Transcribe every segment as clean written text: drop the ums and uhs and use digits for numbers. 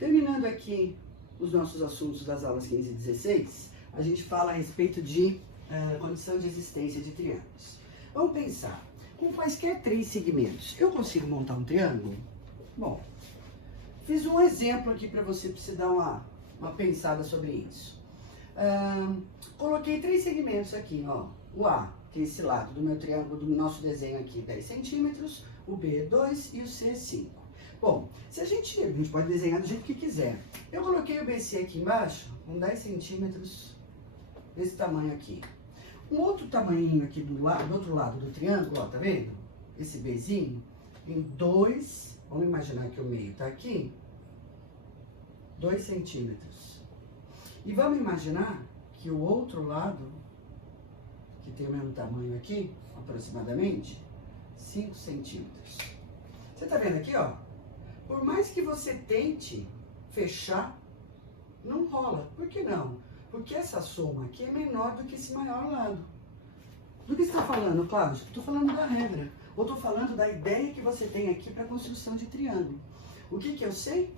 Terminando aqui os nossos assuntos das aulas 15 e 16, a gente fala a respeito de condição de existência de triângulos. Vamos pensar, com quaisquer 3 segmentos, eu consigo montar um triângulo? Bom, fiz um exemplo aqui para você dar uma pensada sobre isso. Coloquei 3 segmentos aqui, ó. O A, que é esse lado do meu triângulo, do nosso desenho aqui, 10 centímetros, o B, 2 e o C, 5. Bom, a gente pode desenhar do jeito que quiser. Eu coloquei o BC aqui embaixo, com 10 centímetros, desse tamanho aqui. Um outro tamanho aqui do outro lado do triângulo, ó, tá vendo? Esse Bzinho, tem 2, vamos imaginar que o meio tá aqui, 2 centímetros. E vamos imaginar que o outro lado, que tem o mesmo tamanho aqui, aproximadamente, 5 centímetros. Você tá vendo aqui, ó? Por mais que você tente fechar, não rola. Por que não? Porque essa soma aqui é menor do que esse maior lado. Do que você está falando, Cláudio? Estou falando da regra. Ou estou falando da ideia que você tem aqui para a construção de triângulo. O que eu sei?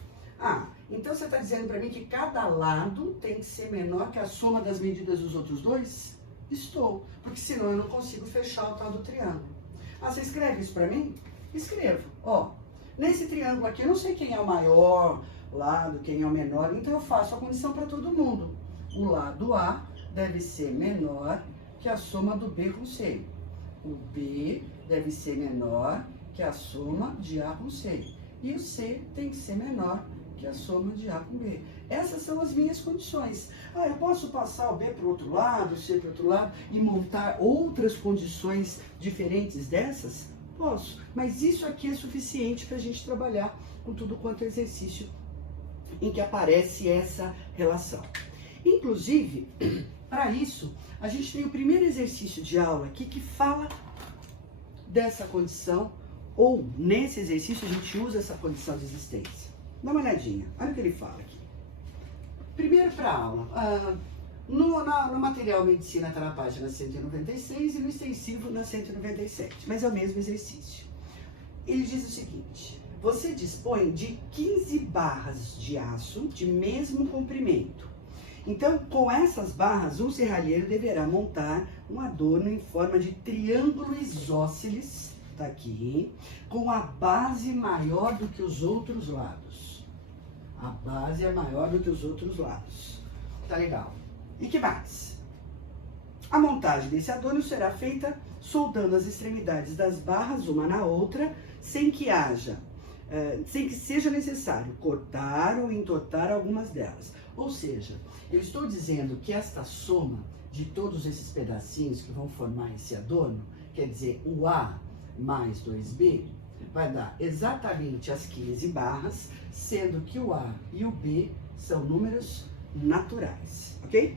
Então você está dizendo para mim que cada lado tem que ser menor que a soma das medidas dos outros dois? Estou. Porque senão eu não consigo fechar o tal do triângulo. Você escreve isso para mim? Escrevo. Ó, nesse triângulo aqui eu não sei quem é o maior lado, quem é o menor, então eu faço a condição para todo mundo. O lado A deve ser menor que a soma do B com C. O B deve ser menor que a soma de A com C. E o C tem que ser menor que a soma de A com B. Essas são as minhas condições. Eu posso passar o B para o outro lado, o C para o outro lado e montar outras condições diferentes dessas? Posso. Mas isso aqui é suficiente para a gente trabalhar com tudo quanto é exercício em que aparece essa relação. Inclusive, para isso, a gente tem o primeiro exercício de aula aqui que fala dessa condição, ou nesse exercício a gente usa essa condição de existência. Dá uma olhadinha, olha o que ele fala aqui. Primeiro para a aula, no material Medicina está na página 196 e no extensivo na 197, mas é o mesmo exercício. Ele diz o seguinte: você dispõe de 15 barras de aço de mesmo comprimento. Então, com essas barras, um serralheiro deverá montar um adorno em forma de triângulo isósceles, tá aqui, com a base maior do que os outros lados. A base é maior do que os outros lados. Tá legal. E que mais? A montagem desse adorno será feita soldando as extremidades das barras uma na outra, sem que seja necessário cortar ou entortar algumas delas. Ou seja, eu estou dizendo que esta soma de todos esses pedacinhos que vão formar esse adorno, quer dizer, o A mais 2B, vai dar exatamente as 15 barras, sendo que o A e o B são números naturais, ok?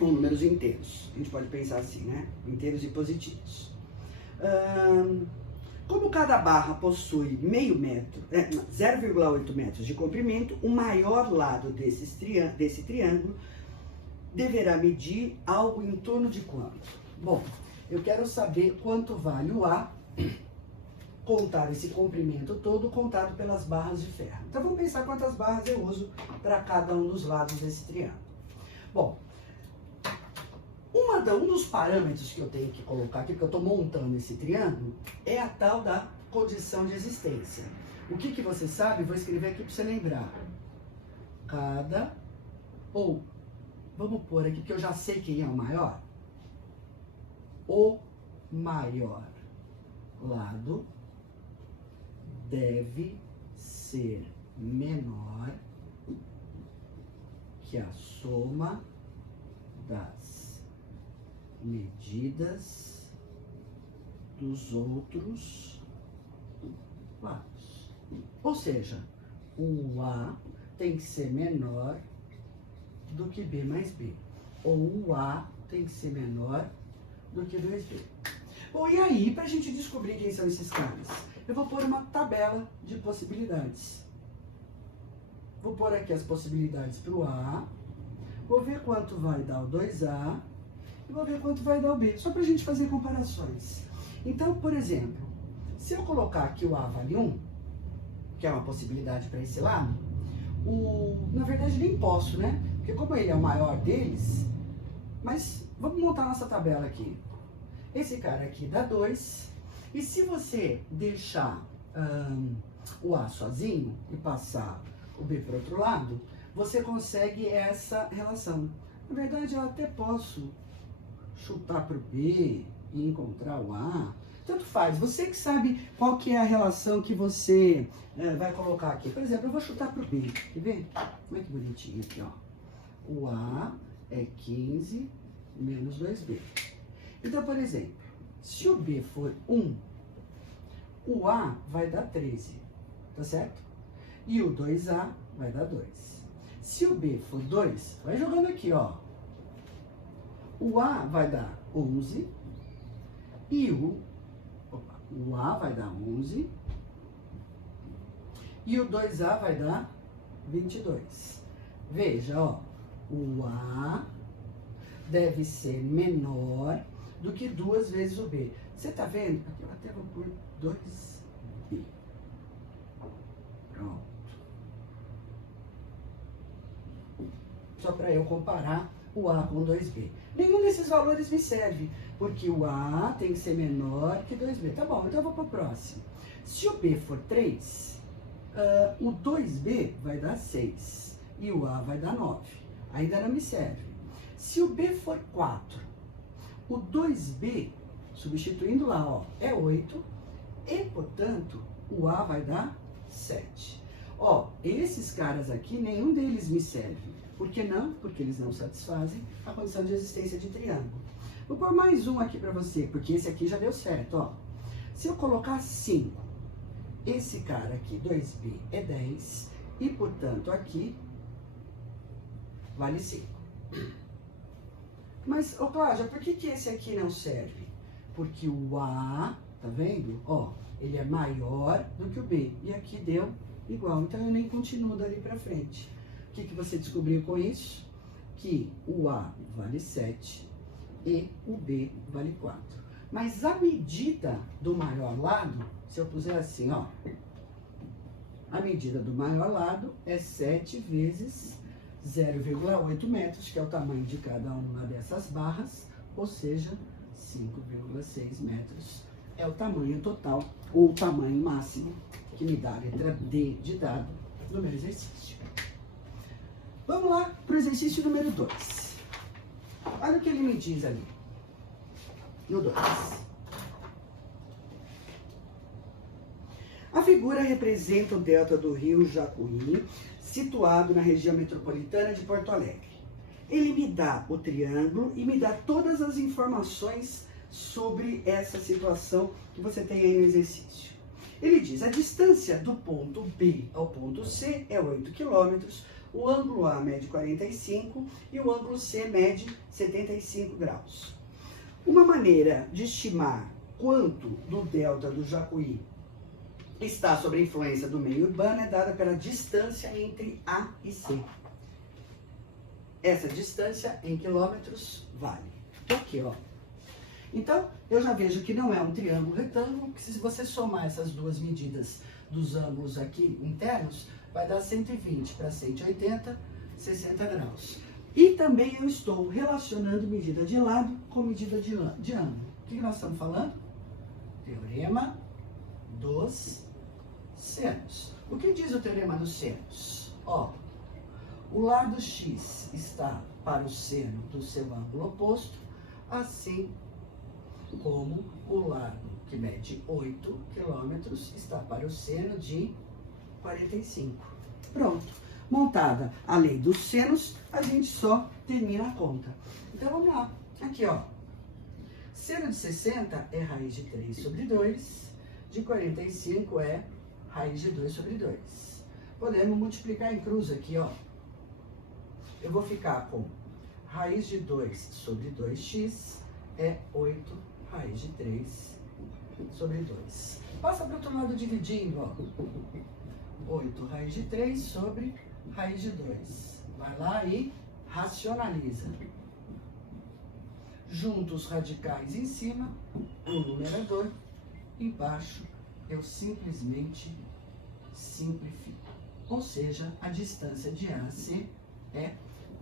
Ou números inteiros. A gente pode pensar assim, né? Inteiros e positivos. Como cada barra possui 0,8 metros de comprimento, o maior lado desse triângulo deverá medir algo em torno de quanto? Bom, eu quero saber quanto vale o A, contar esse comprimento todo contado pelas barras de ferro. Então vamos pensar quantas barras eu uso para cada um dos lados desse triângulo. Bom, um dos parâmetros que eu tenho que colocar aqui, porque eu estou montando esse triângulo, é a tal da condição de existência. O que você sabe, vou escrever aqui para você lembrar. Vamos pôr aqui que eu já sei quem é o maior. O maior lado deve ser menor que a soma das medidas dos outros lados. Ou seja, o A tem que ser menor do que B mais B. Ou o A tem que ser menor do que 2B. Bom, e aí, para a gente descobrir quem são esses caras? Eu vou pôr uma tabela de possibilidades. Vou pôr aqui as possibilidades para o A, vou ver quanto vai dar o 2A, e vou ver quanto vai dar o B, só para a gente fazer comparações. Então, por exemplo, se eu colocar aqui o A vale 1, que é uma possibilidade para esse lado, Na verdade, nem posso, né? Porque como ele é o maior deles, mas vamos montar nossa tabela aqui. Esse cara aqui dá 2. E se você deixar o A sozinho e passar o B para o outro lado, você consegue essa relação. Na verdade, eu até posso chutar para o B e encontrar o A. Tanto faz. Você que sabe qual que é a relação que você vai colocar aqui. Por exemplo, eu vou chutar para o B. Quer ver? Olha que bonitinho aqui, ó. O A é 15 menos 2B. Então, por exemplo, se o B for 1, o A vai dar 13, tá certo? E o 2A vai dar 2. Se o B for 2, vai jogando aqui, ó. O A vai dar 11 e o A vai dar 11 e o 2A vai dar 22. Veja, ó, o A deve ser menor do que 2 vezes o B. Você tá vendo? Aqui eu até vou pôr 2B. Pronto. Só para eu comparar o A com 2B. Nenhum desses valores me serve, porque o A tem que ser menor que 2B. Tá bom, então eu vou para o próximo. Se o B for 3, o 2B vai dar 6 e o A vai dar 9. Ainda não me serve. Se o B for 4, o 2B, substituindo lá, ó, é 8 e, portanto, o A vai dar 7. Ó, esses caras aqui, nenhum deles me serve. Por que não? Porque eles não satisfazem a condição de existência de triângulo. Vou pôr mais um aqui para você, porque esse aqui já deu certo, ó. Se eu colocar 5, esse cara aqui, 2B, é 10 e, portanto, aqui vale 5. Mas, ô Cláudia, por que esse aqui não serve? Porque o A, tá vendo? Ó, ele é maior do que o B. E aqui deu igual. Então, eu nem continuo dali pra frente. O que você descobriu com isso? Que o A vale 7 e o B vale 4. Mas a medida do maior lado, se eu puser assim, ó. A medida do maior lado é 7 vezes 0,8 metros, que é o tamanho de cada uma dessas barras, ou seja, 5,6 metros é o tamanho total, ou o tamanho máximo, que me dá a letra D de dado no meu exercício. Vamos lá para o exercício número 2. Olha o que ele me diz ali, no 2. A figura representa o delta do rio Jacuí, situado na região metropolitana de Porto Alegre. Ele me dá o triângulo e me dá todas as informações sobre essa situação que você tem aí no exercício. Ele diz, a distância do ponto B ao ponto C é 8 km, o ângulo A mede 45 e o ângulo C mede 75 graus. Uma maneira de estimar quanto do delta do Jacuí está sob a influência do meio urbano é dada pela distância entre A e C. Essa distância em quilômetros vale. Aqui, ó. Então, eu já vejo que não é um triângulo retângulo, que se você somar essas duas medidas dos ângulos aqui internos, vai dar 120 para 180, 60 graus. E também eu estou relacionando medida de lado com medida de ângulo. O que nós estamos falando? Teorema dos senos. O que diz o teorema dos senos? Ó, o lado x está para o seno do seu ângulo oposto, assim como o lado que mede 8 km está para o seno de 45. Pronto. Montada a lei dos senos, a gente só termina a conta. Então, vamos lá. Aqui, ó. Seno de 60 é raiz de 3 sobre 2, de 45 é raiz de 2 sobre 2. Podemos multiplicar em cruz aqui, ó. Eu vou ficar com raiz de 2 sobre 2x é 8 raiz de 3 sobre 2. Passa para o outro lado dividindo, ó. 8 raiz de 3 sobre raiz de 2. Vai lá e racionaliza. Junto os radicais em cima, o numerador, embaixo eu simplesmente simplifico. ou seja, a distância de AC é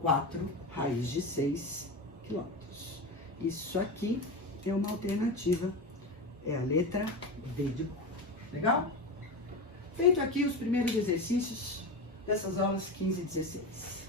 4 raiz de 6 quilômetros. Isso aqui é uma alternativa, é a letra B de burro. Legal? Feito aqui os primeiros exercícios dessas aulas 15 e 16.